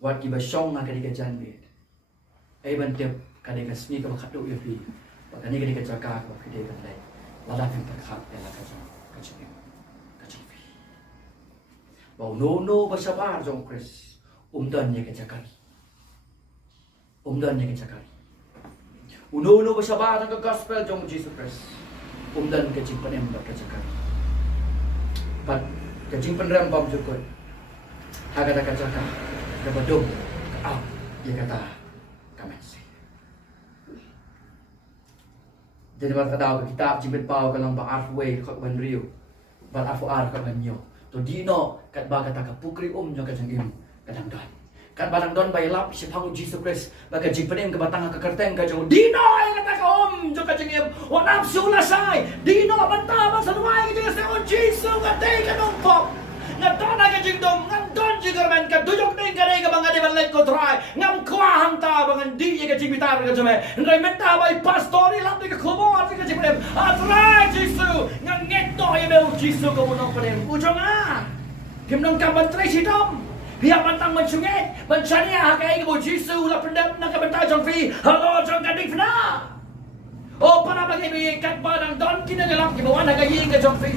Wat kiba syong nga kanika janbid. Ay bantip kadang kasmi kalau kado ya pi, bahkan ni kadang jaga kalau kadang kadang lada yang terkat ya lada kacang pi. Bau no bersabar jong Kris, dan ya kejakan, dan ya kejakan. No bersabar dengan gospel jong Jesus Kris, dan kecing penem kejakan. Pat kecing penem bom jukut, agak ada kejakan, kebedung, keap, ya kata kamens. Jadi pada tahu kitab jibet pau kalau ba arfway kat ban riu. Ban arfuar kat ban nyo. To dino kat ba kata ka pukri jo ka jangim kadang don. Kat badang don bay lap si pang Jesus Christ ba ka jipenem ke batang ka kerteng ka jang. Dino ay kata ka jo ka jangim. Wa nafsu lasai. Dino bantaba sa duay ka sa Jesus ka day ka nong pop. Ngadon na ka jingdom, ngadon jigarman ka dujok ning ka day ka mga di balay ko try. Ngam kwahang ta bangan di ka jibitar ka jame. Ndray menta bay pastori lam di ka kumo at ka jibem. Atray Jesus, ngang ngeto ay meu Jesus ko mo panem. Ujong Kimnong ka bantray sitom. Pihak bantang mansungit, bansanya hakai ko Jesus la pendam na ka bantay jong fi. Hello jong ka dik na. O para bagi kat badang don kinagalam kibawan hagayin ka jong fi.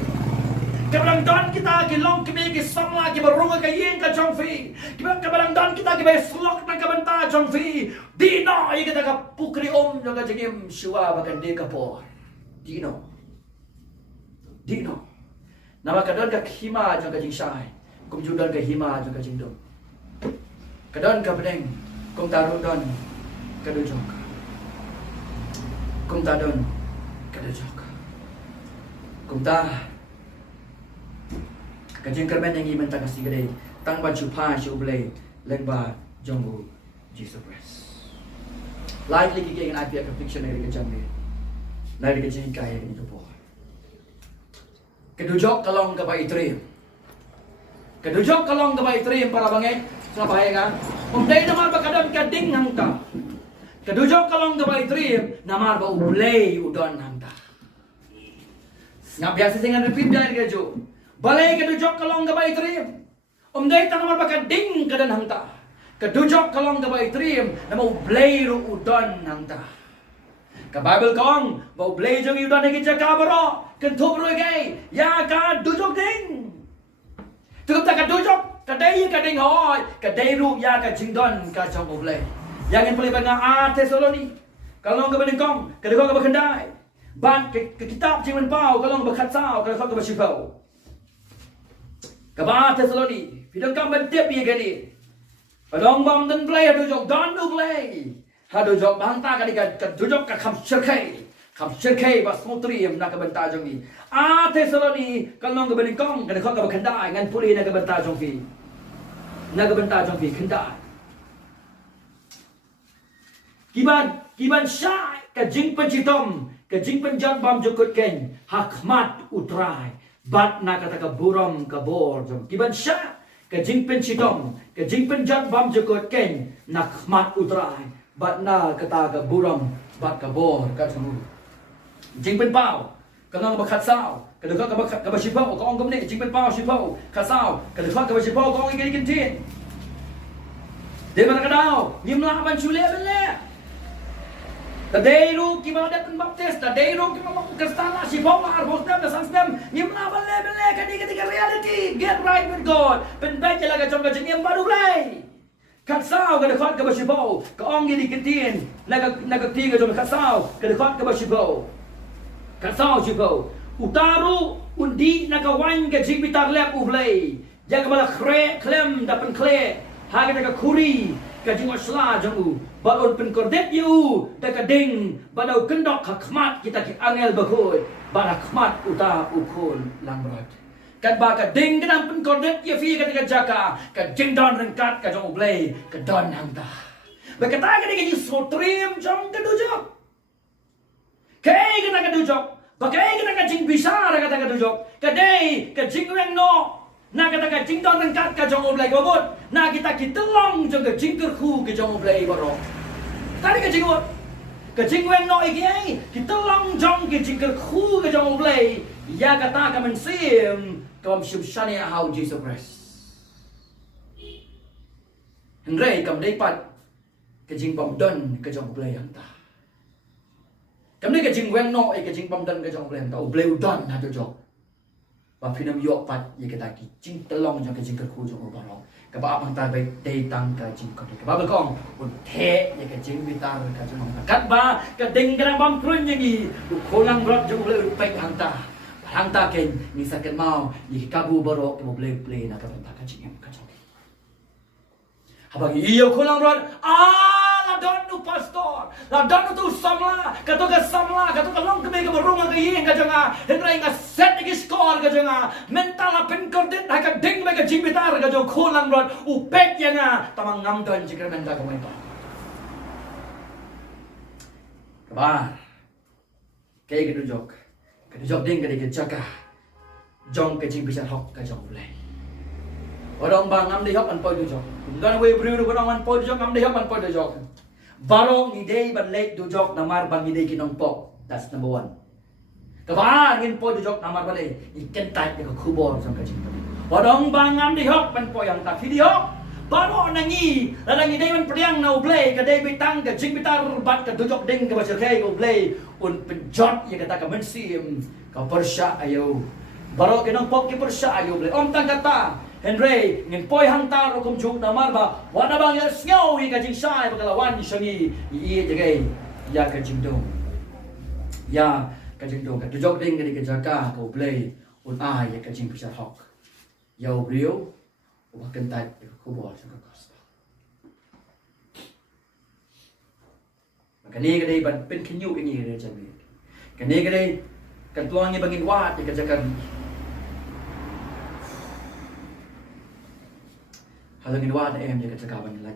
Kabarang don kita gilong kimi gisamla gibarunga kayin ka jong fi. Kabarang don kita gibeslok na kabanta jong fi. Dino ay kita ka pukri jo ka jigim siwa bakan de ka po. Dino. Nama kadon ka hima jo ka jing sai. Kum judon ka hima jo ka jing dom. Kadon ka pedeng kum taru don ka dujok. Kum tadon ka dujok. Kum ta kajing kerben yang iman tak kasih gede tang baju pa si ublay lengba jonggu Jesus Christ. Likely kikeng api ak fiction dari kejam ni. Dari kejing kaya ni tu po. Kedujok kalong ka ba itrim. Kedujok kalong ka ba itrim para bangay sa bahay ka. Umday naman bakadon ka ding hang ta. Kedujok kalong ka ba itrim namar ba ublay udon hang ta. Nga biasa singan repeat dari kejo. Balai kedujok kalong gabay trim. Umday tanamar baka ding kadan hangta. Kedujok kalong gabay trim na mau blay ru udon hangta. Ka Bible kong mau blay jong udon nagi jakabaro. Kentup ru gay ya ka dujok ding. Tukup ta kedujok kadai kading hoy kadai ru ya ka jingdon ka jong mau blay. Yang paling banyak Tesaloni. Kalong gabay kong kedujok gabay kendai. Ban ke kitab jiman pau kalong bakatsao kalau kau bersifau. Kaba Tesaloni, pidang kam bantip ye gani. Padong bam dan play hadu jok dan du play. Hadu jok banta ka diga du jok ka kham shirkai bas mutri em nak banta jong ni. Tesaloni kalong ka bani kong ka ka khanda ngan puli nak banta jong fi. Nak banta jong fi khanda. kiban syai ka jing penjitom ka jing penjat bam jukut ken hakmat utrai bat na kata ka buram ka bor jom kiban syai ka jing penjitom ka jing penjat bam jukut ken nakmat utrai bat na kata ka buram bat ka bor ka jom jing pen pau ka ngang ba khat sao ka de ka ba shipau ka ong kom ne jing pen pau shipau khat sao ka de ka ba shipau ka ong ngai kin tin de mana ka dau nyim la ban chule ben le Tadei ru ki ada pen baptis, tadei ru ki mau kestana si bawa arbos dan sang nyimla bale ketika reality, get right with God. Pen baik je laga jong ka jengem baru rai. Kat sao ka dekat ka basibau, ka ong ni kitin, naga tiga jong kat sao ka dekat ka basibau. Kat sao sibau. Utaru undi naga wan ka jing bitar lep ublay. Jaga bala klem dapen kle, haga naga kuri ka jing wasla jong balon penkordet you deka ding badau kendok hakmat kita ki angel bakoy barakmat uta ukol lamrat kat ba ka ding kedam penkordet ye fi ka jaka ka jing don rengkat ka jong blay ka don hangta ba kata ka ni sotrim jong ka dujok kay ka dujok ba kay ka jing bisar ka dujok ka dei ka jing weng no na kata ka jing don rengkat ka jong blay gobot na kita telong jong ka jing kerku ka jong blay baro tadi ka jing wot ka jing wen no iki kita long jong ka jing kerku ka jong blay ya kata ka men sim kam shubshani how Jesus Christ Henry kam dei pat ka jing pom don ka jong blay ang ta kam dei ka jing wen no ka jing pom don ka jong blay ang ta o blay don ha to jong ba pinam yok pat ye kata ki jing telong jong ka jing kerku jong barong ka ba apang ta bai dei tang ka jing ko ka ba ba kong un the ye ka jing bitar ka jong kat ba ka ding grang bam krun ye gi kholang rot jong blay pek hang ta ken ni sa ken mau ye ka bu baro ke mo blay play na ka ta ka jing ka jong habang iyo kholang rot la don nu pastor la don tu samla ka to ka long ke me ka barung ka yeng ka janga henry nga set ki score ka janga mental la pen kordit ha ka ding me ka jing bitar ka jong kholang rot u pek ya nga tamang ngam don jikra menta ka mai to ka ba kay ka dujok ding ka de jaka jong ka jing bitar hok ka jong blay Orang bang ngam dihop an poi dujok. Dan we bru orang an poi dujok ngam dihop an poi dujok. Barong idei ban lek dujok namar bang idei kinong pok. That's number 1. Kabar ngin poi dujok namar balai iken tai ke kubor sang kajing. Orang bang ngam dihop ban poi yang tak dihop. Baro nangi lalang idei man priang na ublay ka dei bitang ka jing bitar bat ka dujok ding ka basir kai ublay un penjot ye kata ka mensim ka persya ayo. Baro kinong pok ki persya ayo ublay. Om tang kata Henry, ngin poi hantar hukum juk namar ba, wana bang ya sngau i kajing sai bakalawan shangi i jagai ya kajing dong. Ya kajing dong ka tujok ding ka jaka ko play un ai ya kajing pisar hok. Ya brio wa kentai ko bol sa kos. Makani ka dei ban pen kinyu ingi re jami. Kani ka dei kan tuang ni bangin wat ka jaka Halangin wa em je ka cakaban like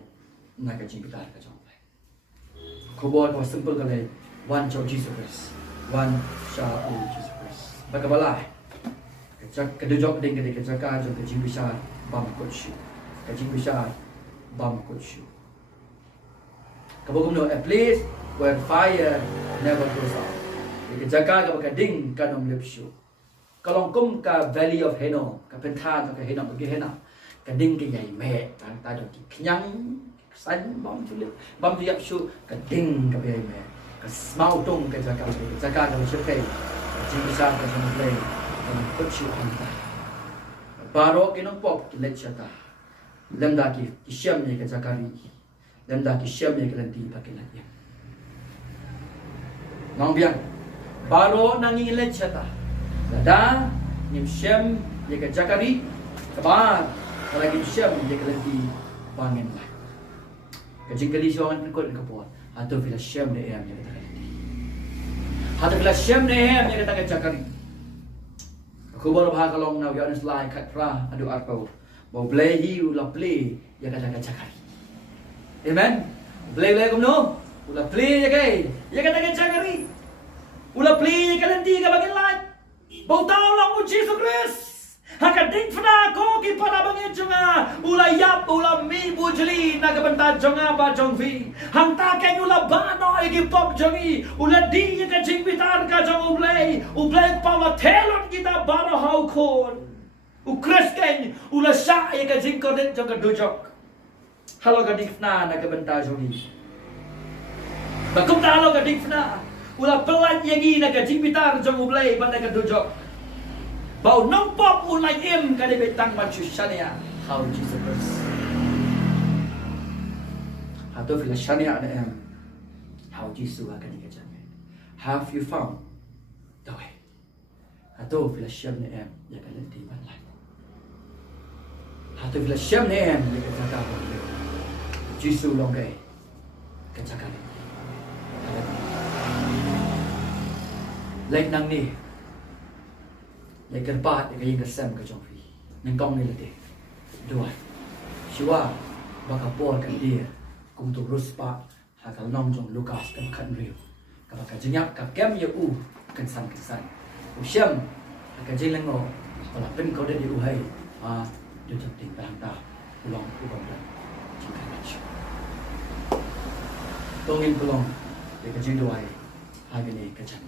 na ka jing bitar ka jong lai. Ko bo ko simple ka le one cho Jesus Christ. One sha o Jesus Christ. Bagabala. Ka dujok ding ka caka jong ka jing bisar bam ko shu. Ka jing bisar bam ko shu. Ka bo no a place where fire never goes out. Ka caka ka ding ka nom lip shu. Kalong kum ka valley of Heno, ka pentan ka Heno ka Hena. Ka ding ke yai me ta do ki knyang san bom tulip bom tiap shu ka ding ka yai me ka smau tung ka jaka ka shu kai jing sa ka jong play ka put shu anta baro kinong pop ki let chata lemda ki syam ni ka jakari lemda ki syam ni ka lanti pa ki lat ngong biang baro nangi let chata lada nim syam ni ka jakari kabar lagi siap menjadi kelenti pangen lah. Kajing kali siang kan kot kapot. Atau bila siap deh yang menjadi kelenti. Atau bila siap deh yang menjadi cakari. Aku baru bahag kalong na yanis lai kat pra adu arpau. Mau play hiu la play ya kata cakari. Amen. Play kumno. Ula pli ya kay. Ya ka taga changari. Ula pli ya ka lanti ka bagin lat. Bau tao lang mo Jesus Christ. Hakadik fna ko ki para bangin jonga. Ula yap ula mi bujli na kabanta jonga ba jongvi. Hang ta kay ula bano igi pop jongi. Ula di ya ka jingbitar ka jong ublay. Ublay pa ula telon kita baro hau kon. Ukres kay ula sya ya ka jingkodet jong kadujok. Halo kadik fna na kabanta jongi. Bakum ta halo kadik fna. Ula pelat yangi na ka jingbitar jong ublay ba na kadujok. Bau nampak ulai im kali betang manusia how Jesus Christ. Hatu fila shania na em how Jesus akan dikajamin. Have you found the way? Hatu fila syam na em ya kan lenti banlat. Hatu fila syam na em ya kan jaga banlat. Jesus longai kajakan. Lain nang ni. Lai kerbat yang kaya kesem ke jong fi. Nengkong ni letih. Dua. Siwa baka por kan dia kung tu ruspa hakal nong jong Lukas kan kan riu. Kapag kajinyak ka kem ya kan san. Usyam ka jilengo wala pen ko de di uhai. Dia ting parang ta. Ulong dan. Jingka macam. Tongin pulong. Dia kajing duai. Hagini kajang